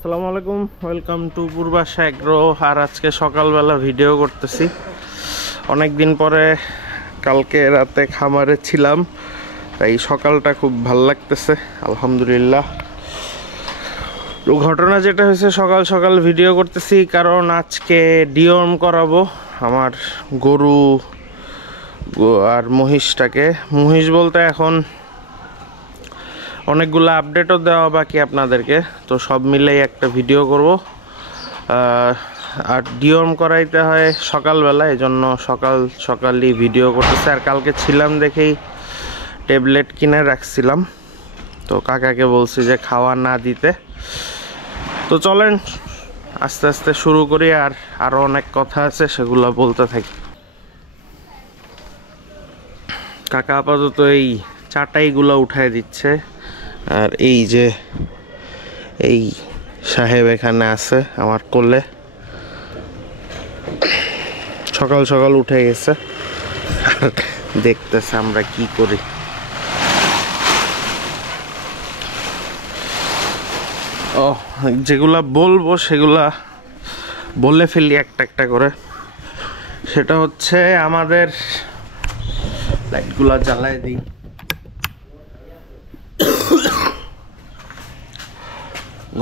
আসসালামু আলাইকুম, welcome to Purbasha agro. আর আজকে সকালবেলা ভিডিও করতেছি। অনেক দিন পরে কালকে রাতে খামারে ছিলাম, তাই সকালটা খুব ভাল লাগতেছে আলহামদুলিল্লাহ। তো ঘটনা যেটা হয়েছে, সকাল সকাল ভিডিও করতেছি কারণ আজকে ডিওর্ম করাবো আমার গরু আর মহিষটাকে। মহিষ বলতে এখন অনেকগুলো আপডেটও দেওয়া বাকি আপনাদেরকে, তো সব মিলেই একটা ভিডিও করব। আর ডিওর্ম করাইতে হয় সকালবেলা, এই জন্য সকালই ভিডিও করতেছে। আর কালকে ছিলাম দেখেই ট্যাবলেট কিনে রাখছিলাম, তো কাকাকে বলছি যে খাওয়া না দিতে। তো চলেন আস্তে আস্তে শুরু করি, আর আরও অনেক কথা আছে সেগুলো বলতে থাকি। কাকা আপাতত এই চাটাইগুলো উঠায় দিচ্ছে, আর এই যে এই সাহেব এখানে আছে আমার কোলে, সকাল সকাল উঠে গেছে আর দেখতেছে আমরা কি করি। ও যেগুলা বলবো সেগুলা বলে ফেলি একটা একটা করে। সেটা হচ্ছে আমাদের লাইটগুলা জ্বালায় দিই।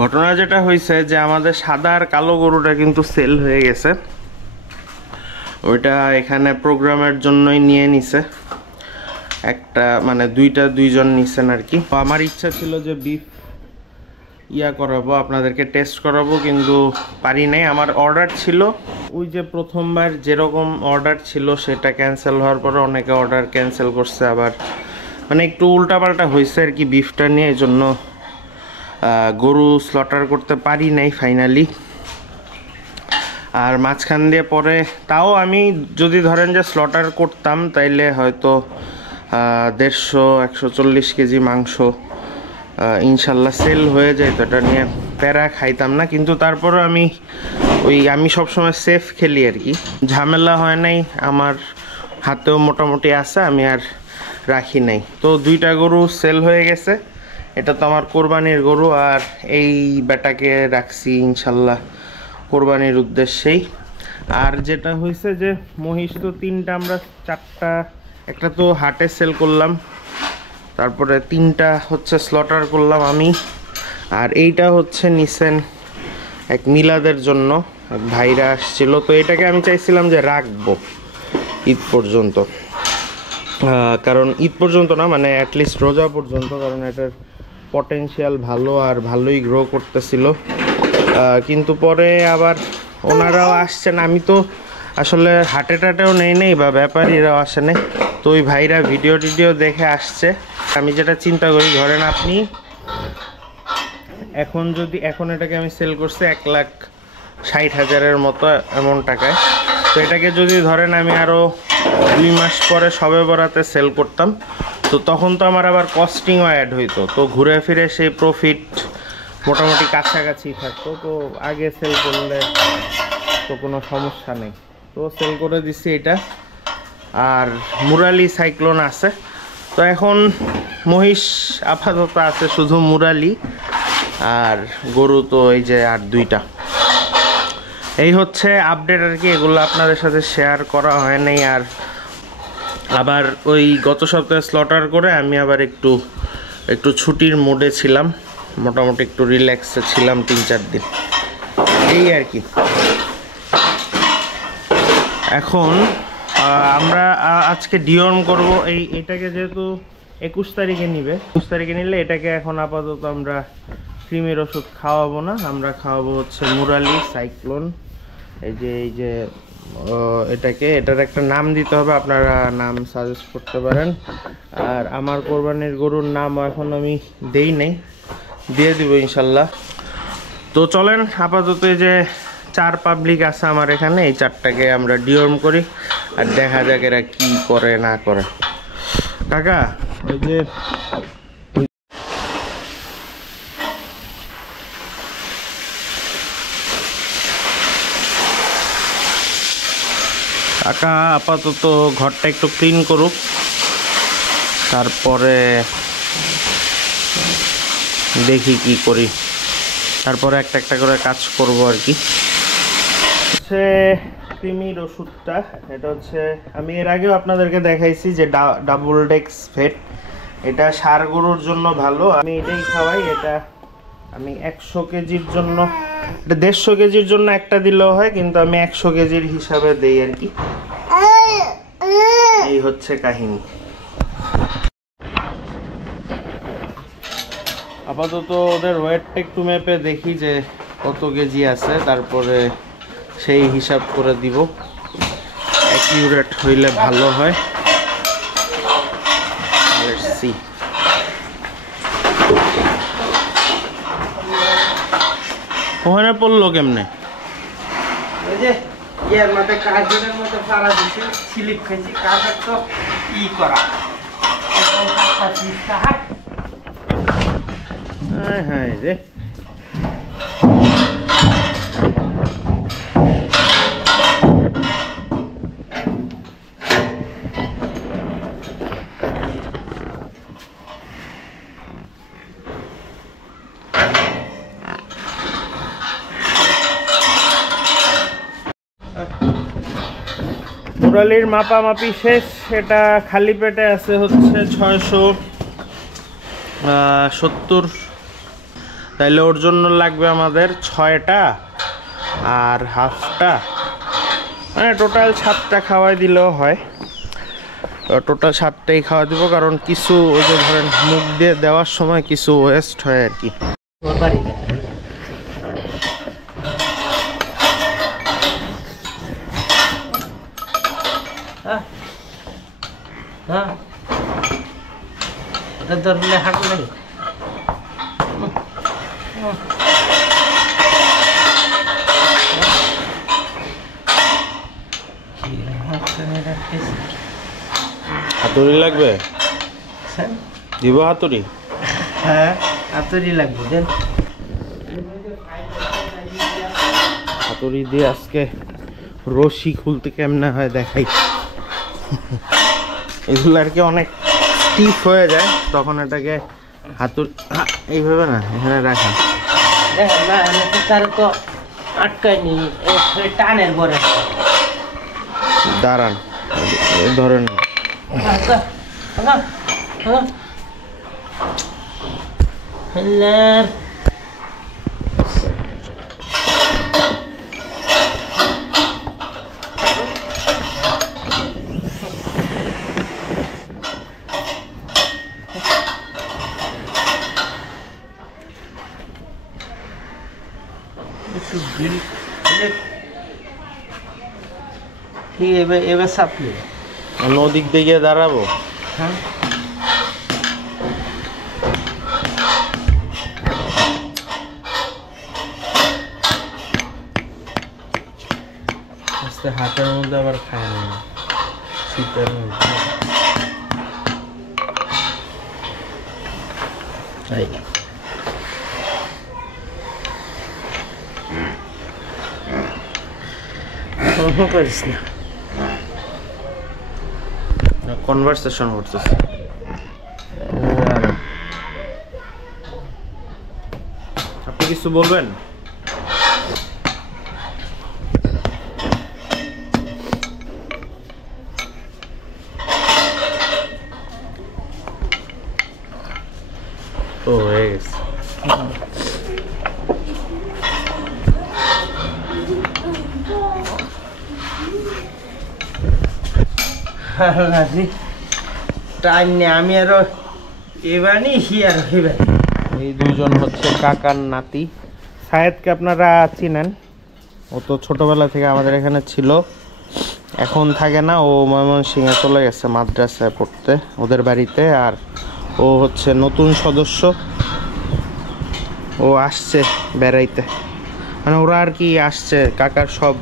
ঘটনা যেটা হয়েছে যে আমাদের সাদা আর কালো গরুটা কিন্তু সেল হয়ে গেছে। ওইটা এখানে প্রোগ্রামের জন্যই নিয়ে নিছে, একটা মানে দুইজন নিছেন আর কি। আমার ইচ্ছা ছিল যে বিফ করাবো, আপনাদেরকে টেস্ট করাবো, কিন্তু পারি নাই। আমার অর্ডার ছিল, ওই যে প্রথমবার যেরকম অর্ডার ছিল সেটা ক্যান্সেল হওয়ার পরে অনেকে অর্ডার ক্যান্সেল করছে, আবার মানে একটু উল্টাপাল্টা হয়েছে আর কি বিফটা নিয়ে। এই জন্য গরু স্লটার করতে পারি নাই ফাইনালি। আর মাঝখান দিয়ে পরে তাও আমি যদি ধরেন যে স্লটার করতাম, তাইলে হয়তো 150-140 কেজি মাংস ইনশাল্লাহ সেল হয়ে যেত। এটা নিয়ে প্যারা খাইতাম না, কিন্তু তারপরও আমি সবসময় সেফ খেলি আর কি। ঝামেলা হয় নাই, আমার হাতেও মোটামুটি আছে, আমি আর রাখি নাই। তো দুইটা গরু সেল হয়ে গেছে। এটা তো আমার কোরবানির গরু, আর এই বেটাকে রাখছি ইনশাল্লাহ কোরবানির উদ্দেশ্যেই। আর যেটা হয়েছে যে মহিষ তো তিনটা, আমরা চারটা, একটা তো হাটে সেল করলাম, তারপরে তিনটা হচ্ছে স্লটার করলাম আমি। আর এইটা হচ্ছে নিছেন এক মিলাদের জন্য, এক ভাইরা আসছিল, তো এটাকে আমি চাইছিলাম যে রাখবো ঈদ পর্যন্ত। কারণ ঈদ পর্যন্ত না, মানে অ্যাটলিস্ট রোজা পর্যন্ত, কারণ এটার পটেনশিয়াল ভালো আর ভালোই গ্রো করতেছিল। কিন্তু পরে আবার ওনারাও আসছেন, আমি তো আসলে হাটে টাটেও নেই বা ব্যাপারীরাও আসে নাই, তো ওই ভাইরা ভিডিও টিডিও দেখে আসছে। আমি যেটা চিন্তা করি, ধরেন আপনি এখন এটাকে আমি সেল করছি 1,60,000-এর মতো এমন টাকায়। তো এটাকে যদি ধরেন আমি আরও 2 মাস পরে সবে বরাতে সেল করতাম, তো তখন তো আমার আবার কস্টিংও অ্যাড হইতো, তো ঘুরে ফিরে সেই প্রফিট মোটামুটি কাছাকাছি থাকতো। তো আগে সেল করলে তো কোনো সমস্যা নেই, তো সেল করে দিছি এটা। আর মুরালি সাইক্লোন আছে, তো এখন মহিষ আপাতত আছে শুধু মুরালি, আর গরু তো এই যে আর দুইটা। এই হচ্ছে আপডেট আর কি, এগুলো আপনাদের সাথে শেয়ার করা হয় নাই। আর আবার ওই গত সপ্তাহে স্লটার করে আমি আবার একটু ছুটির মোডে ছিলাম, মোটামুটি একটু রিল্যাক্সে ছিলাম 3-4 দিন, এই আর কি। এখন আমরা আজকে ডিওর্ম করব। এটাকে যেহেতু 21 তারিখে নিবে, 21 তারিখে নিলে এটাকে এখন আপাতত আমরা ক্রিমের ওষুধ খাওয়াবো না, আমরা খাওয়াবো হচ্ছে মুরালি সাইক্লোন। এই যে এটার একটা নাম দিতে হবে, আপনারা নাম সাজেস্ট করতে পারেন। আর আমার কোরবানির গরুর নাম এখন আমি দেই নাই, দিয়ে দিব ইনশাল্লাহ। তো চলেন আপাতত এই যে 4 পাবলিক আছে আমার এখানে, এই 4টাকে আমরা ডিওর্ম করি, আর দেখা যাক এরা কি করে না করে। কাকা ওই যে কাকা আপাতত ঘরটা একটু ক্লিন করুক, তারপরে দেখি কি করি। তারপরে একটা একটা করে কাজ করব আর কি। হচ্ছে কৃমির ওষুধটা, এটা হচ্ছে আমি এর আগেও আপনাদেরকে দেখাইছি যে ডাবল ডেক্স ফেট, এটা ষাঁড় গরুর জন্য ভালো, আমি এটাই খাওয়াই। এটা আমি 100 কেজির জন্য, এটা 150 কেজির জন্য একটা দিলেও হয়, কিন্তু আমি 100 কেজির হিসাবে দেই আর কি। এই হচ্ছে কাহিনী। আপাতত ওদের ওয়েটটা একটু মেপে দেখি যে কত কেজি আছে, তারপরে সেই হিসাব করে দিব। অ্যাকিউরেট হইলে ভালো হয়। Let's see. ওখানে পড়লো কেমনে? ওই যে ইয়ের মধ্যে কাজের মধ্যে ফাড়া দিছে, স্লিপ খাইছি, কাজের তো ই করা। হ্যাঁ হ্যাঁ রে, মুরালির মাপামাপি শেষ। এটা খালি পেটে আছে হচ্ছে 670, তাইলে ওর জন্য লাগবে আমাদের 6টা আর হাফটা, মানে টোটাল 7টা খাওয়াই দিলেও হয়। টোটাল 7টাই খাওয়া দিব, কারণ কিছু ওই যে ধরেন মুখ দিয়ে দেওয়ার সময় কিছু ওয়েস্ট হয় আর কি। হ্যাঁ, এটা ধরলে হাঁটলে হাতুড়ি লাগবে, দিব হাতুড়ি? হ্যাঁ, হাতুড়ি লাগবে। দেন হাতুড়ি দিয়ে আজকে রশি খুলতে কেমনে হয় দেখাই। এগুলো আর কি অনেক স্টিফ হয়ে যায়, তখন এটাকে হাতুড়ি এইভাবে না এখানে রাখা। দেখেন না, তার তো আটকায়নি, টানের পরে দাঁড়ান, ধরেন এবার সাপলি নদীর দিকে দাঁড়াবো। হ্যাঁ, আস্তে হাতের মধ্যে আবার খায় না শীতের মধ্যে। করিস না, কনভারসেশন করতেছে। আপনি কিছু বলবেন? ও হয়ে গেছে। টাইম নেই, আমি আরো এবারই হিয়ার হিবার। এই দুজন হচ্ছে কাকার নাতি। সায়েদকে আপনারা চিনেন, ও তো ছোটবেলা থেকে আমাদের এখানে ছিল, এখন থাকে না, ও ময়মনসিংহে চলে গেছে মাদ্রাসায় পড়তে ওদের বাড়িতে। আর ও হচ্ছে নতুন সদস্য, ও আসছে বেড়াইতে, মানে ওরা আর কি আসছে, কাকার সব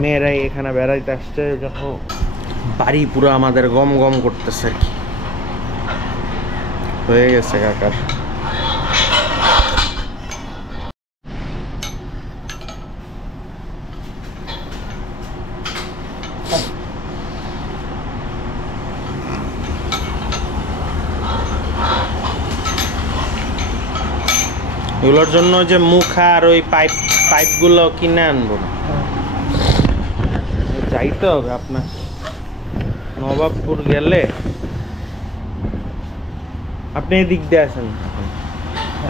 মেয়েরাই এখানে বেড়াইতে আসছে, যখন বাড়ি পুরো আমাদের গম গম করতেছে আর কি। হয়ে গেছে কাকার। এগুলোর জন্য যে মুখা আর ওই পাইপগুলো কিনে আনবো না, যাইতে হবে আপনার নবাবপুর গেলে। আপনি এদিক দিয়ে আসেন,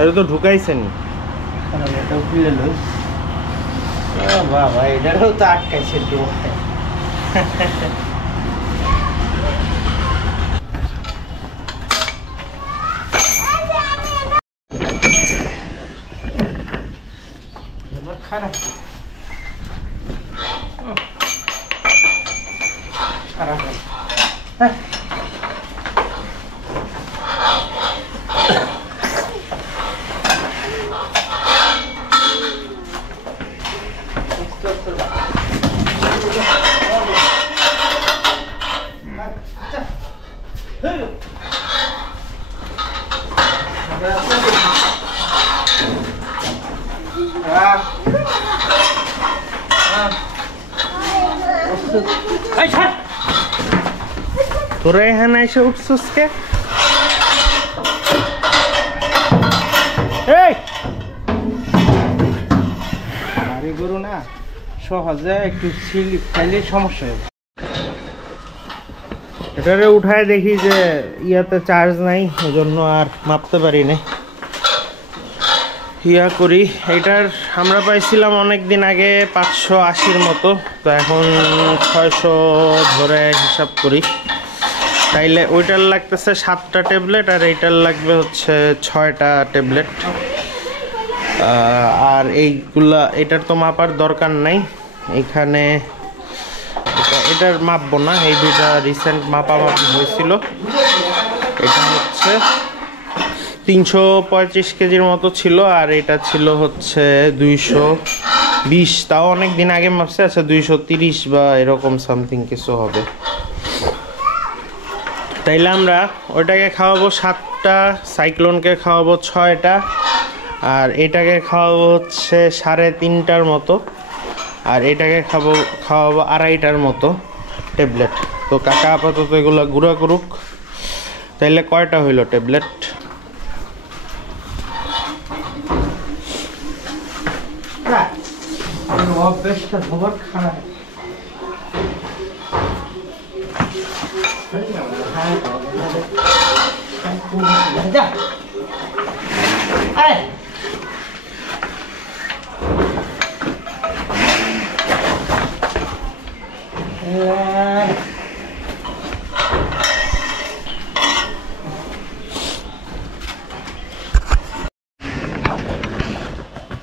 এটা তো ঢুকাইছেন। বাবা এটাও তো আটকাইছে। খারাপ খারাপ তোরা এখানে এসে উঠছিস কে? গাড়ি গরু না, সহজে একটু স্লিপ খাইলে সমস্যা হবে। এটারে উঠায় দেখি যে ইয়াতে চার্জ নাই, এজন্য আর মাপতে পারি না। ইয়া করি, এটার আমরা পাইছিলাম অনেক দিন আগে 580-র মতো, তো এখন 600 ধরে হিসাব করি। তাইলে ওইটার লাগতেছে 7টা ট্যাবলেট আর এইটার লাগবে হচ্ছে 6টা ট্যাবলেট। আর এইগুলা এটার তো মাপার দরকার নাই, এখানে এটার মাপবো না, এই দুইটা রিসেন্ট মাপামাপি হয়েছিল। এটা হচ্ছে 335 কেজির মতো ছিল আর এটা ছিল হচ্ছে 220, তাও অনেক দিন আগে মাপছে। আচ্ছা 230 বা এরকম সামথিং কিছু হবে। তাইলে আমরা ওইটাকে খাওয়াবো 7টা, সাইক্লোনকে খাওয়াবো 6টা, আর এটাকে খাওয়াবো হচ্ছে 3.5টার মতো, আর এটাকে খাওয়াবো 2.5টার মতো ট্যাবলেট। তো কাকা আপাতত এগুলো গুঁড়া করুক। তাইলে কয়টা হইল ট্যাবলেট? অভ্যেসটা সবার খারাপ।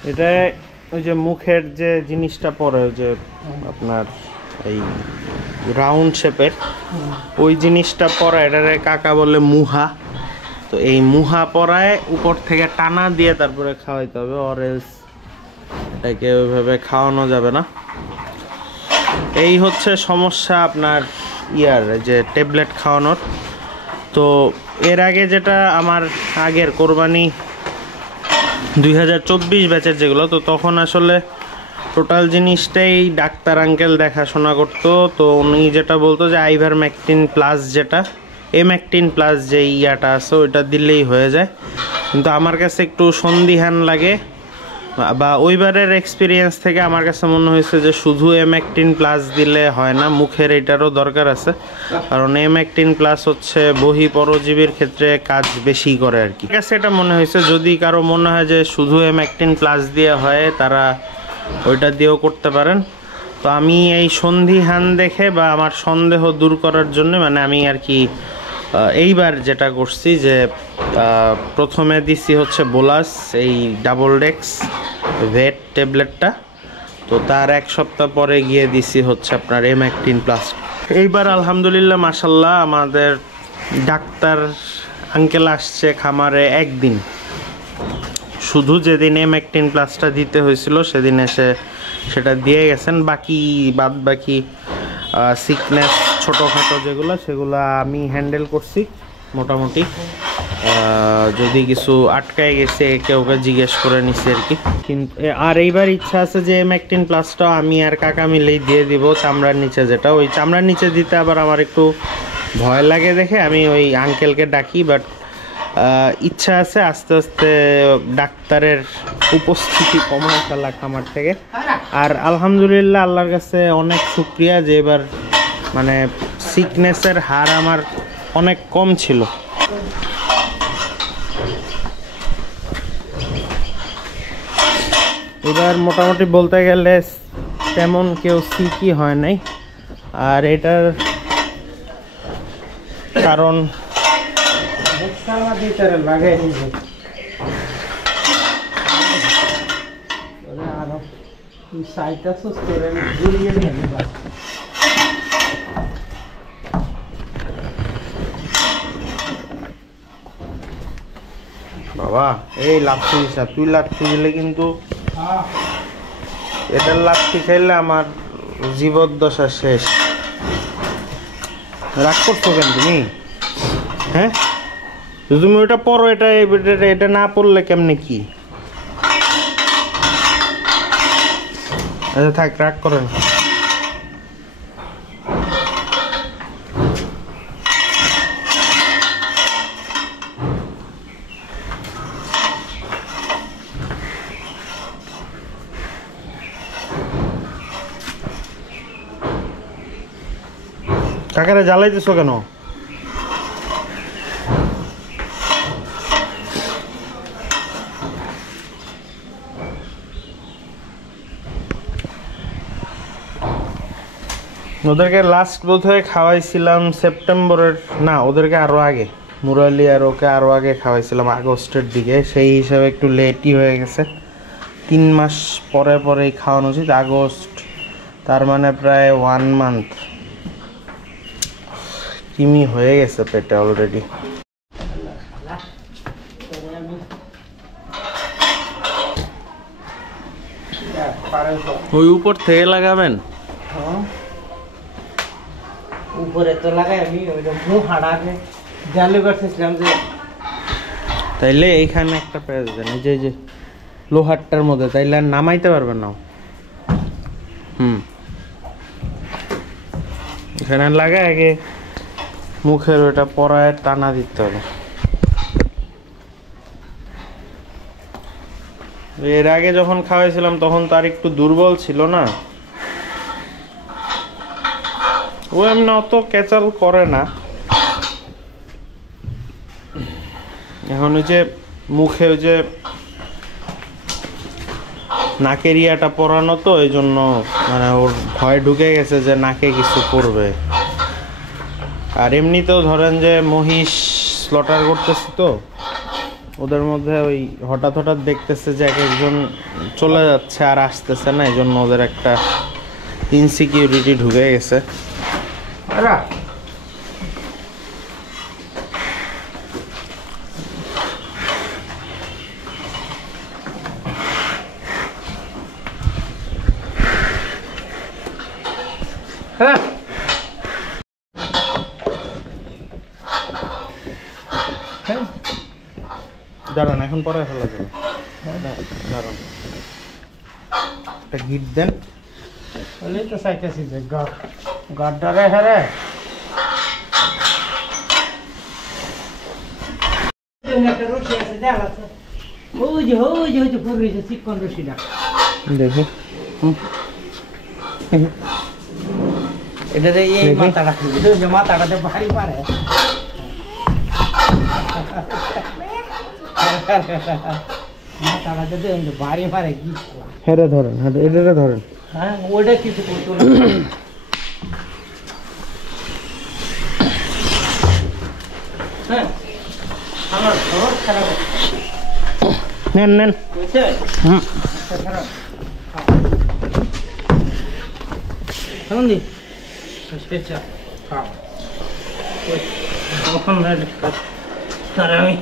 এটা ওই যে মুখের যে জিনিসটা পরে, ওই যে আপনার এই রাউন্ড শেপের ওই জিনিসটা পরা, এটারে কাকা বলে মুহা। তো এই মুহা পরায় উপর থেকে টানা দিয়ে তারপরে খাওয়াইতে হবে, অর এলস এটাকে ওইভাবে খাওয়ানো যাবে না। এই হচ্ছে সমস্যা আপনার ইয়ার যে ট্যাবলেট খাওয়ানোর। তো এর আগে যেটা আমার আগের কোরবানি 2024 ব্যাচের যেগুলো, তো তখন আসলে টোটাল জিনিসটাই ডাক্তার আঙ্কেল দেখাশোনা করতো। তো উনি যেটা বলতো যে আইভারমেকটিন প্লাস, যেটা এমেকটিন প্লাস যে ইয়াটা আছে ওইটা দিলেই হয়ে যায়। কিন্তু আমার কাছে একটু সন্দিহান লাগে, বা ওইবারের এক্সপিরিয়েন্স থেকে আমার কাছে মনে হয়েছে যে শুধু এমেকটিন প্লাস দিলে হয় না, মুখের এটারও দরকার আছে। কারণ এমেকটিন প্লাস হচ্ছে বহি পরজীবীর ক্ষেত্রে কাজ বেশি করে আর কি। ঠিক আছে, এটা মনে হয়েছে। যদি কারো মনে হয় যে শুধু এমেকটিন প্লাস দিয়ে হয়, তারা ওইটা দিয়েও করতে পারেন। তো আমি এই সন্দিহান দেখে বা আমার সন্দেহ দূর করার জন্য মানে আমি আর কি এইবার যেটা করছি যে প্রথমে দিছি হচ্ছে বোলাস, এই ডাবল ডেক্স ভেট ট্যাবলেটটা। তো তার 1 সপ্তাহ পরে গিয়ে দিছি হচ্ছে আপনার এমেকটিন প্লাস। এইবার আলহামদুলিল্লাহ মাশাল্লাহ আমাদের ডাক্তার আঙ্কেল আসছে খামারে একদিন, শুধু যেদিন এমেকটিন প্লাসটা দিতে হয়েছিল সেদিন এসে সেটা দিয়ে গেছেন। বাদ বাকি সিকনেস ছোটোখাটো যেগুলো সেগুলো আমি হ্যান্ডেল করছি মোটামুটি। যদি কিছু আটকায় গেছে ওকে জিজ্ঞেস করে নিছি আর কি। কিন্তু আর এইবার ইচ্ছা আছে যে এমেকটিন প্লাসটা আমি আর কাকা মিলেই দিয়ে দিব চামড়ার নিচে, যেটা ওই চামড়ার নিচে দিতে আবার আমার একটু ভয় লাগে দেখে আমি ওই আঙ্কেলকে ডাকি। বাট ইচ্ছা আছে আস্তে আস্তে ডাক্তারের উপস্থিতি কমায় ফেলা খামার থেকে। আর আলহামদুলিল্লাহ আল্লাহর কাছে অনেক শুকরিয়া যে এবার মানে সিকনেসের হার আমার অনেক কম ছিল। এবার মোটামুটি বলতে গেলে তেমন কেউ সিকই হয় নাই। আর এটার কারণ লাগে বাবা এই লাচ্ছি দিস তুই লাচ্ছি দিলে কিন্তু এটার লাচ্ছি খাইলে আমার জীবদ্দশা শেষ। রাগ করছো কেন তুমি? হ্যাঁ তুমি ওইটা পড়ো, এটা না পড়লে কেমনে কি? আচ্ছা থাক, রাগ করেন। কাকারে জ্বালাইতেছো কেন? ওদেরকে লাস্ট বোধহয় খাওয়াইছিলাম সেপ্টেম্বরের, না ওদেরকে আরও আগে, মুরালি আর ওকে আরও আগে খাওয়াইছিলাম আগস্টের দিকে। সেই হিসাবে একটু লেটই হয়ে গেছে। 3 মাস পরে পরেই খাওয়ানো উচিত। আগস্ট তার মানে প্রায় 1 মান্থ কিমি হয়ে গেছে পেটে অলরেডি। ওই উপর থেকে লাগাবেন? উপরে তো লাগাই আমি ওইটা মুখ হাঁটাকে জালি করতেছিলাম যে তাইলে এইখানে একটা পেঁয়াজ দেন, এই যে লোহারটার মধ্যে, তাইলে আর নামাইতে পারবেন না। এখানে লাগাই আগে মুখের ওটা পরায় টানা দিতে হবে। এর আগে যখন খাওয়াইছিলাম তখন তার একটু দুর্বল ছিল না, ও এমনি অত ক্যাচাল করে না। এখন ওই যে মুখে ওই যে নাকের ইয়াটা পরানো, তো এই জন্য মানে ওর ভয় ঢুকে গেছে যে নাকে কিছু পড়বে। আর এমনিতেও ধরেন যে মহিষ স্লটার করতেছি, তো ওদের মধ্যে ওই হঠাৎ হঠাৎ দেখতেছে যে এক একজন চলে যাচ্ছে আর আসতেছে না, এই জন্য ওদের একটা ইনসিকিউরিটি ঢুকে গেছে। হ্যাঁ দাঁড়ান, এখন পরে ফেলা যাবে। দাঁড়ান, একটা গিট দেন। বলেই তো চাইতেছি যে গড্ডারে হেরে একটা রশি আছে, দেখ আছে ওই যে পুরো যে চিকন রশিটা দেখি। এটা এই মাথাটা খুঁজে যে মাথাটাতে ভারী পারে। মাথাটাতে ভারী পারে কি হেরে ধরেন, এটা ধরেন। হ্যাঁ ওইটা কিছু করতো না। হ্যাঁ আমার খবর খারাপ নেন নেন। বুঝছে খারাপ আচ্ছা আমি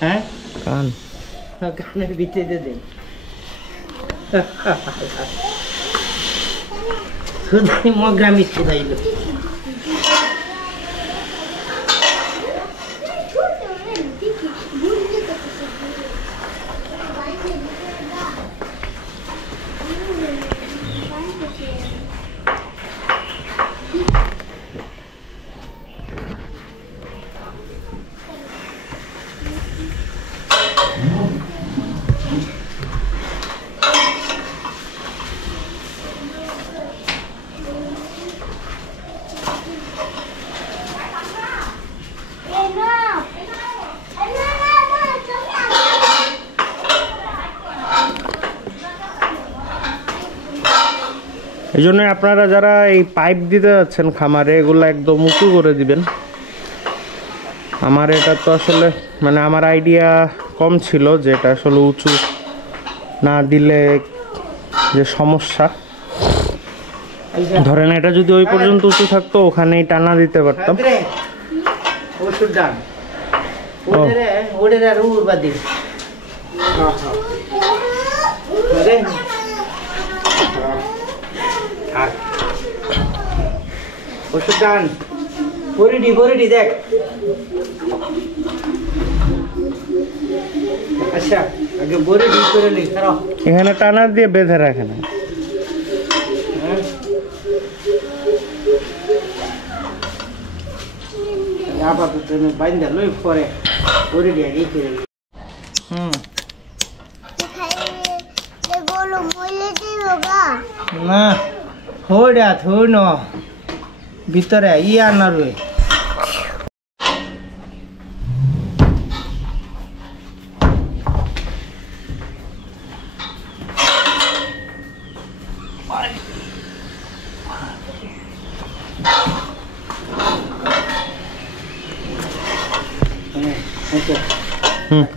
হ্যাঁ কান কানের ভিতরে দেন শুধু মগ্রামি শুধাইল। এই জন্য আপনারা যারা এই পাইপ দিতে যাচ্ছেন খামারে, এগুলো একদম উঁচু করে দিবেন। আমার এটা তো আসলে মানে আমার আইডিয়া কম ছিল যে এটা আসলে উঁচু না দিলে যে সমস্যা। ধরেন এটা যদি ওই পর্যন্ত উঁচু থাকতো ওখানেই টানা দিতে পারতাম। ওষুধ ডান ওড়ে আর উড় বাদি ওষুধ ডান বরিডি দেখ। আচ্ছা আগে বরিডি করে নি খারাপ এখানে টানা দিয়ে বেঁধে রাখে না। আপাতত বাইন্দা লই পরে বরিডি আগে করে নি। না থোড়া থোড় ন ভিতরে ইয়া না রয়ে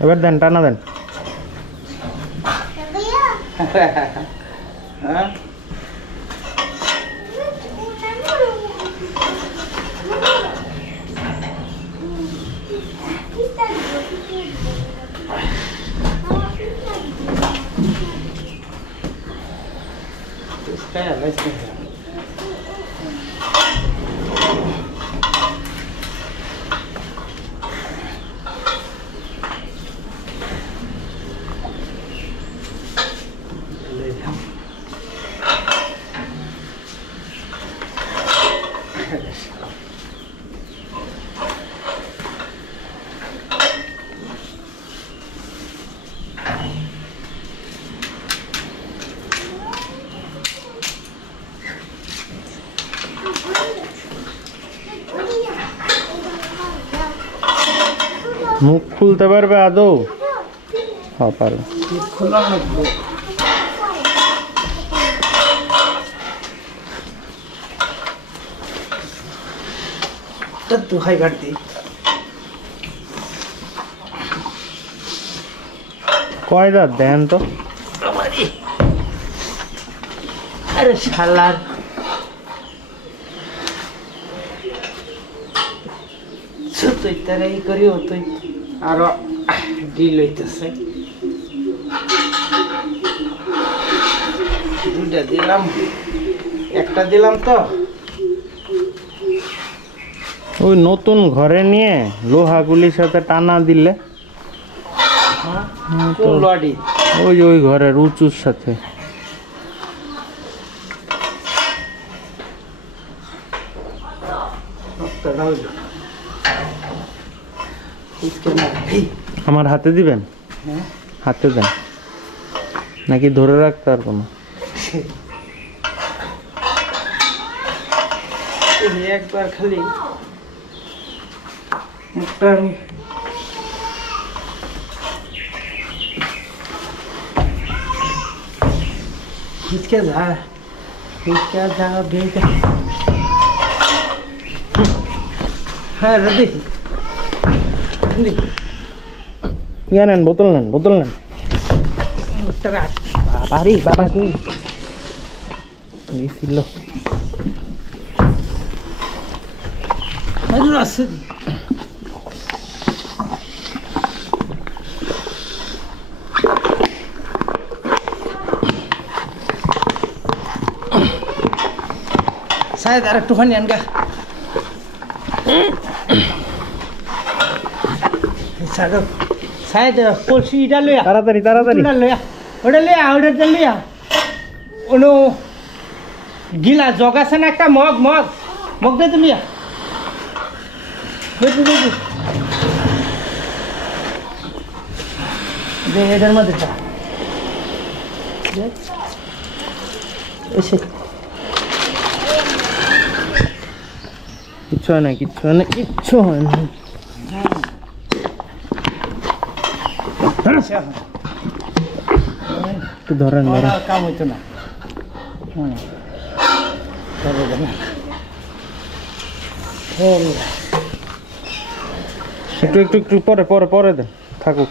এবার দেন, টানা দেন। হ্যাঁ মুখ খুলতে পারবে আদৌ? হ্যাঁ পারবে। খোলা লাগবে তো হাই বাড়তি কয় দাঁত দেন তো? আরে শালার তুই তারা ই করিও তুই আরো ডিল হইতেছে। দুটা দিলাম, একটা দিলাম তো ওই নতুন ঘরে নিয়ে লোহাগুলির সাথে টানা দিলে লডি ওই ঘরের উঁচুর সাথে। আমার হাতে দিবেন? হাতে দেন নাকি ধরে রাখতে আর কোনো? একবার খালি একটা আমি হ্যাঁ রেডি ইয়া নেন, বোতল নেন, বোতল নেন। বাবারি বাবা তুই ছিল আছে শায়দ আর একটুখানি আনগা শায়দ কলসিটা লইয়া তাড়াতাড়ি তাড়াতাড়ি লইয়া ওটা লইয়া ওনো গিলা জগ আছে না একটা মগ দে তুমি এটার মধ্যে কিচ্ছু হয় না, কিচ্ছু হয় না, কিচ্ছু হয় না। একটু ধরেন কাম হইতো না। একটু একটু একটু পরে পরে পরে দেন, থাকুক।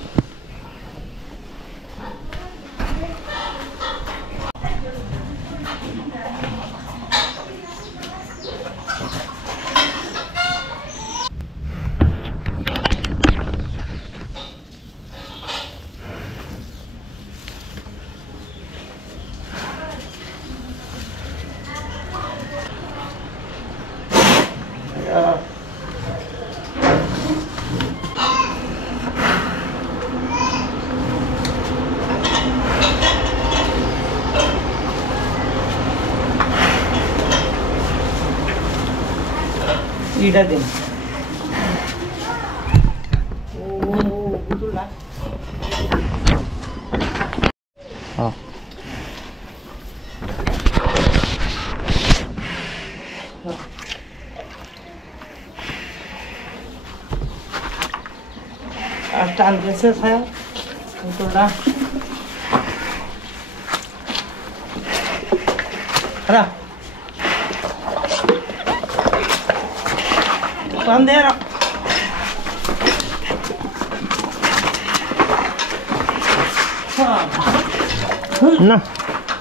এটা দিন। হ্যাঁ আর টান দিয়েছে স্যার পুতুলটা। হ্যাঁ টান দিয়ে রাখ। না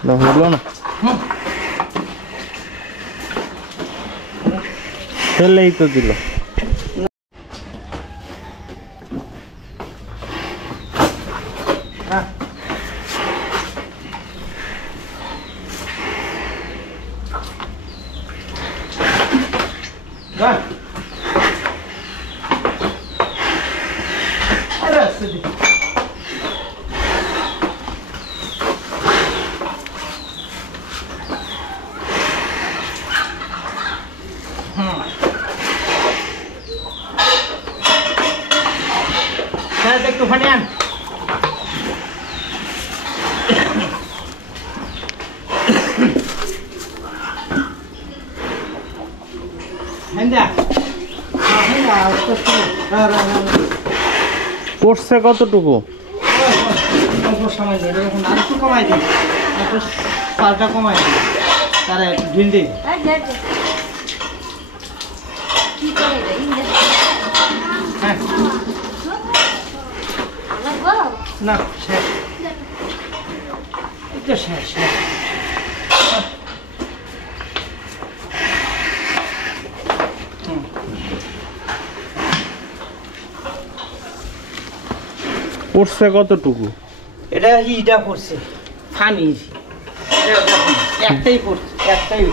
না হলো না, ফেলেই তো দিল। হ্যাঁ বাহ আরে আসছে। হ্যাঁ একটু ফানি আন। পড়ছে কতটুকু? অল্প সময় দিই, এখন আর একটু কমাই দিই, একটু সালটা কমাই দিই, তারা একটু ঢিল দিই। হ্যাঁ না শেষ, এটা শেষ শেষ। পড়ছে কতটুকু? এটা ইটা পড়ছে ফানি, একটাই পড়ছে, একটাই।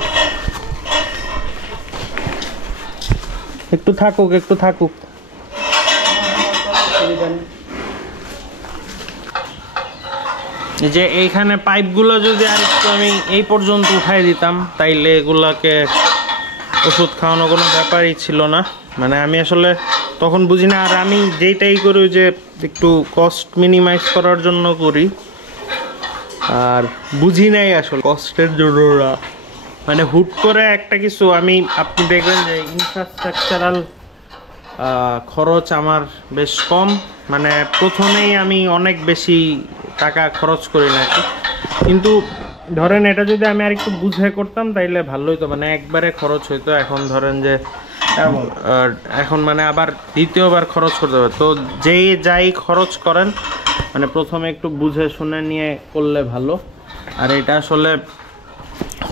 একটু থাকুক, একটু থাকুক। যে এইখানে পাইপগুলো যদি আরেকটু আমি এই পর্যন্ত উঠাই দিতাম, তাইলে এগুলাকে ওষুধ খাওয়ানো কোনো ব্যাপারই ছিল না। মানে আমি আসলে তখন বুঝি না, আর আমি যেইটাই করি যে একটু কস্ট মিনিমাইজ করার জন্য করি, আর বুঝি নাই আসলে কষ্টের জন্য না। মানে হুট করে একটা কিছু আমি, আপনি দেখবেন যে ইনফ্রাস্ট্রাকচারাল খরচ আমার বেশ কম, মানে প্রথমেই আমি অনেক বেশি টাকা খরচ করি না, কিন্তু ধরেন এটা যদি আমি আর একটু বুঝে করতাম তাইলে ভালো হতো, মানে একবারে খরচ হইতো। এখন ধরেন যে এখন মানে আবার দ্বিতীয়বার খরচ করতে হবে, তো যেই যাই খরচ করেন মানে প্রথমে একটু বুঝে শুনে নিয়ে করলে ভালো। আর এটা আসলে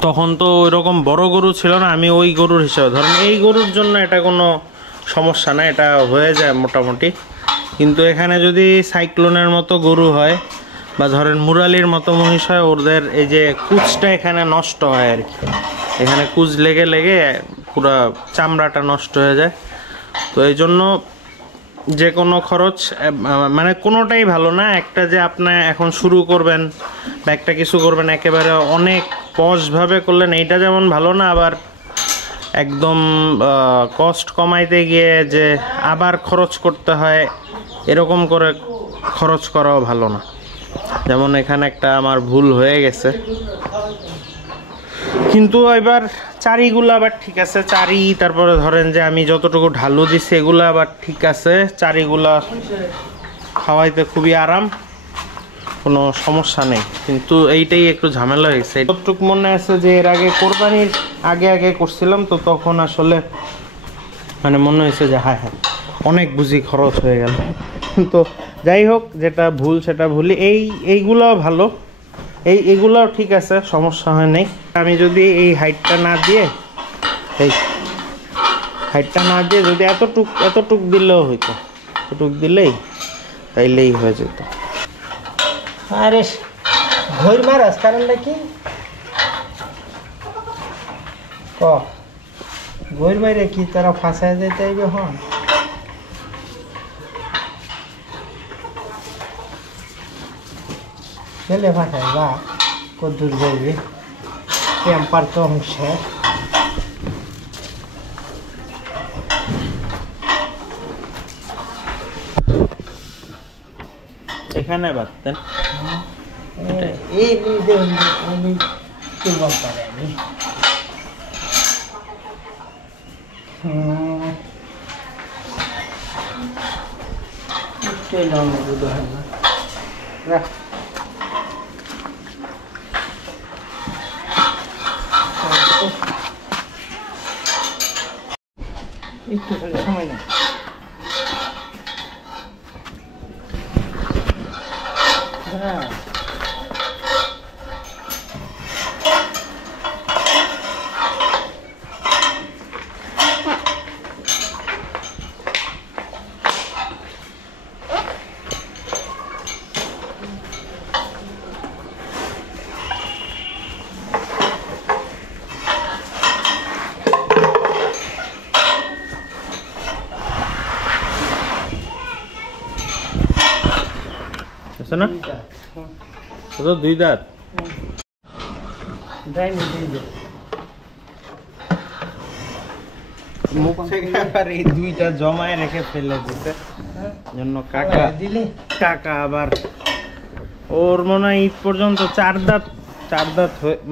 তখন তো ওইরকম বড় গরু ছিল না, আমি ওই গরুর হিসাবে ধরেন এই গরুর জন্য এটা কোনো সমস্যা না, এটা হয়ে যায় মোটামুটি। কিন্তু এখানে যদি সাইক্লোনের মতো গরু হয় বা ধরেন মুরালির মতো মহিষ হয়, ওদের এই যে কুচটা এখানে নষ্ট হয় আর কি, এখানে কুচ লেগে লেগে পুরো চামড়াটা নষ্ট হয়ে যায়। তো এই জন্য যে কোনো খরচ মানে কোনোটাই ভালো না। একটা যে আপনি এখন শুরু করবেন বা একটা কিছু করবেন একেবারে অনেক পশভাবে করলেন, এইটা যেমন ভালো না, আবার একদম কস্ট কমাইতে গিয়ে যে আবার খরচ করতে হয় এরকম করে খরচ করাও ভালো না। যেমন এখানে একটা আমার ভুল হয়ে গেছে, কিন্তু এবার চারিগুলো আবার ঠিক আছে, চারি তারপরে ধরেন যে আমি যতটুকু ঢালু দিছি এগুলো আবার ঠিক আছে, চারিগুলা খাওয়াইতে খুবই আরাম, কোনো সমস্যা নেই। কিন্তু এইটাই একটু ঝামেলা হয়েছে। যতটুকু মনে আছে যে এর আগে কোরবানির আগে আগে করছিলাম তো তখন আসলে মানে মনে হয়েছে যে হ্যাঁ হ্যাঁ অনেক বুঝি খরচ হয়ে গেল। তো যাই হোক, যেটা ভুল সেটা ভুলি। এইগুলোও ভালো, এইগুলোও ঠিক আছে, সমস্যা হয় নাই। আমি যদি এই হাইটটা না দিয়ে যদি এতটুক দিলেও হইতো, এতটুক দিলেই তাইলেই হয়ে যেত। আরে ঘুর মারাস কারণটা কি ঘুর মারে কি তারা ফাঁসায় যেতে হইবে? হন ছেলে ফাঁসায় বা কদ্দুর যাইবে, টেম্পার তো অংশে। এখানে বাঁধতেন এই আমি কি বলতে পারি, একটু সময় না। হ্যাঁ আছে না? তো 2 দাঁত মুখ থেকে আবার এই 2টা জমায় রেখে ফেলে দিতে জন্য কাকা আবার ওর মনে হয় ঈদ পর্যন্ত 4 দাঁত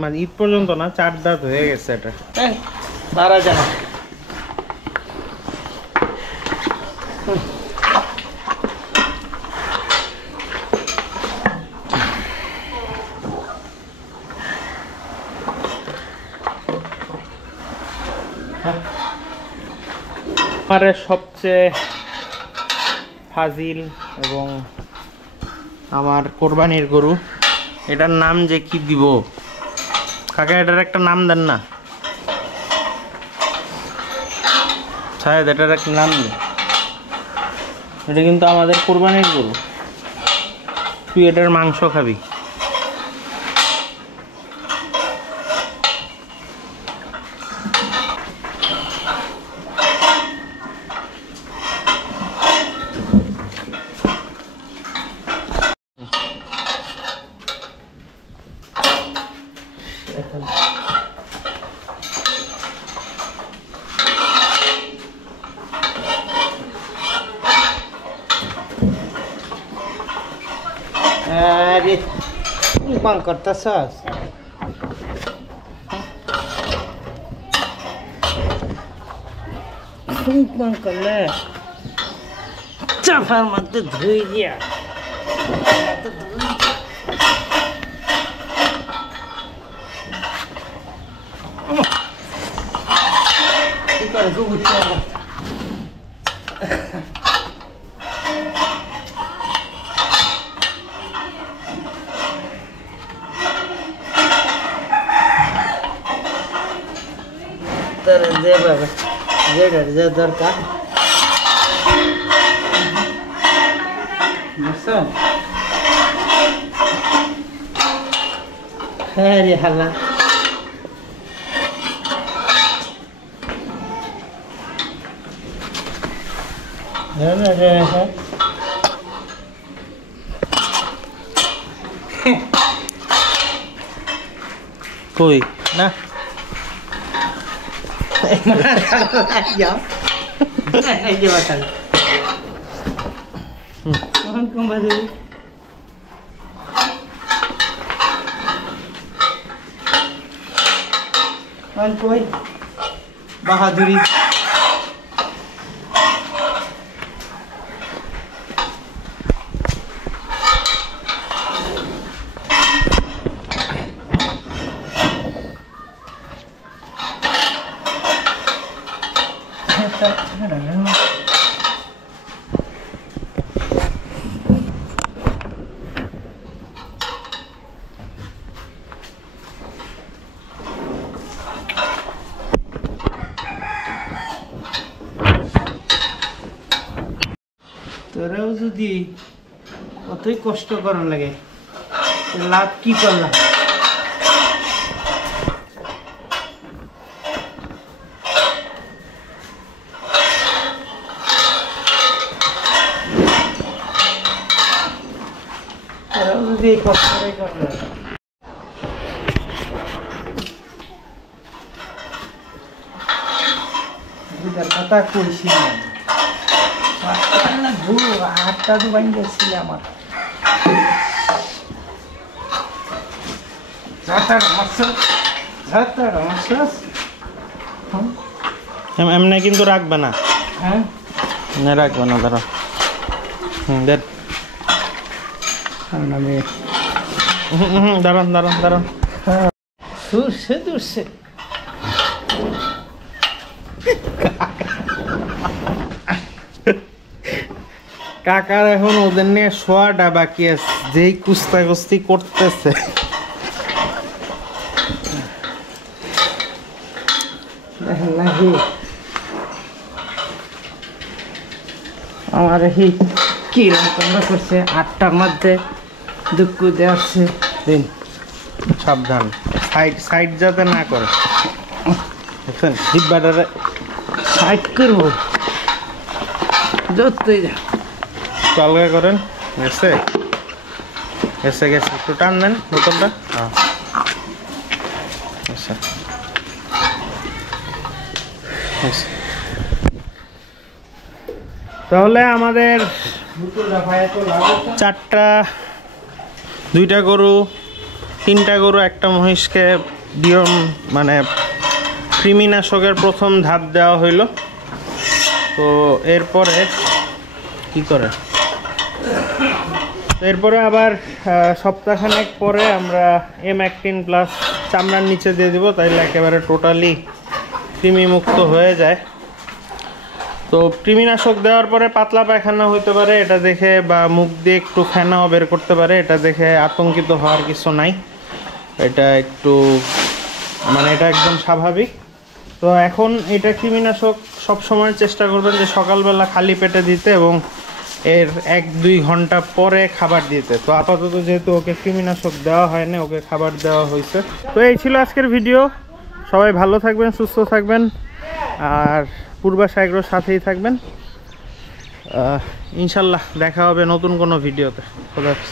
মানে ঈদ পর্যন্ত না 4 দাঁত হয়ে গেছে। এটা বারা জানা আমার সবচেয়ে ফাজিল এবং আমার কোরবানির গরু, এটার নাম যে কি দিব কাকা, এটার একটা নাম দেন না শায়দ, এটার একটা নাম নেই। এটা কিন্তু আমাদের কোরবানির গরু, তুই এটার মাংস খাবি। अरे कौन करता सस कौन कर ले चाफर मत धोई दिया যে দরকার হ্যাঁ রে হালা কই না যাও এই যে বাতাল কখন কম বাজে कौन कोई बहादुरी তোরাও যদি কতই কষ্ট করার লাগে লাভ কি করলাম তোরাও যদি এই কষ্টটাই করলাম কথা করছি না হাতটা তো বাইন গেছিল আমার এমনি কিন্তু রাখবে না, হ্যাঁ না রাখবে না, দাঁড়া। দেন আমি দাঁড়ান দাঁড়ান দাঁড়ান। দূরছে দূরছে কাকার এখন ওদের নিয়ে শোয়াটা বাকি আছে, যেই কুস্তাকুস্তি করতেছে। নাকি আমার এই কিরম তোমরা করছে 8টার মধ্যে দুঃখ দেওয়াচ্ছে দিন সাবধান, সাইড সাইড যাতে না করে, বুঝছেন? ডিব্বাটারে সাইড করবো যতই যা আলগা করেন। গেছে গেছে গেছে, একটু টান দেন বোতলটা। হ্যাঁ আচ্ছা, তাহলে আমাদের 4টা, 2টা গরু, 3টা গরু, একটা মহিষকে মানে কৃমিনাশকের প্রথম ধাপ দেওয়া হইল। তো এরপরে কি করে, এরপরে আবার সপ্তাহখানেক পরে আমরা M18+ চামড়ার নিচে দিয়ে দিব, তাইলে একেবারে টোটালি কৃমিমুক্ত হয়ে যায়। তো কৃমিনাশক দেওয়ার পরে পাতলা পায়খানা হইতে পারে, এটা দেখে, বা মুখ দিয়ে একটু ফেনাও বের করতে পারে, এটা দেখে আতঙ্কিত হওয়ার কিছু নাই। এটা একটু মানে এটা একদম স্বাভাবিক। তো এখন এটা কৃমিনাশক সবসময় চেষ্টা করবেন যে সকালবেলা খালি পেটে দিতে এবং এর 1-2 ঘন্টা পরে খাবার দিতে। তো আপাতত যেহেতু ওকে কৃমিনাশক দেওয়া হয়নি, ওকে খাবার দেওয়া হয়েছে। তো এই ছিল আজকের ভিডিও। সবাই ভালো থাকবেন, সুস্থ থাকবেন, আর পূর্বাশা এগ্রোর সাথেই থাকবেন। ইনশাল্লাহ দেখা হবে নতুন কোনো ভিডিওতে। খোদা হাফেজ।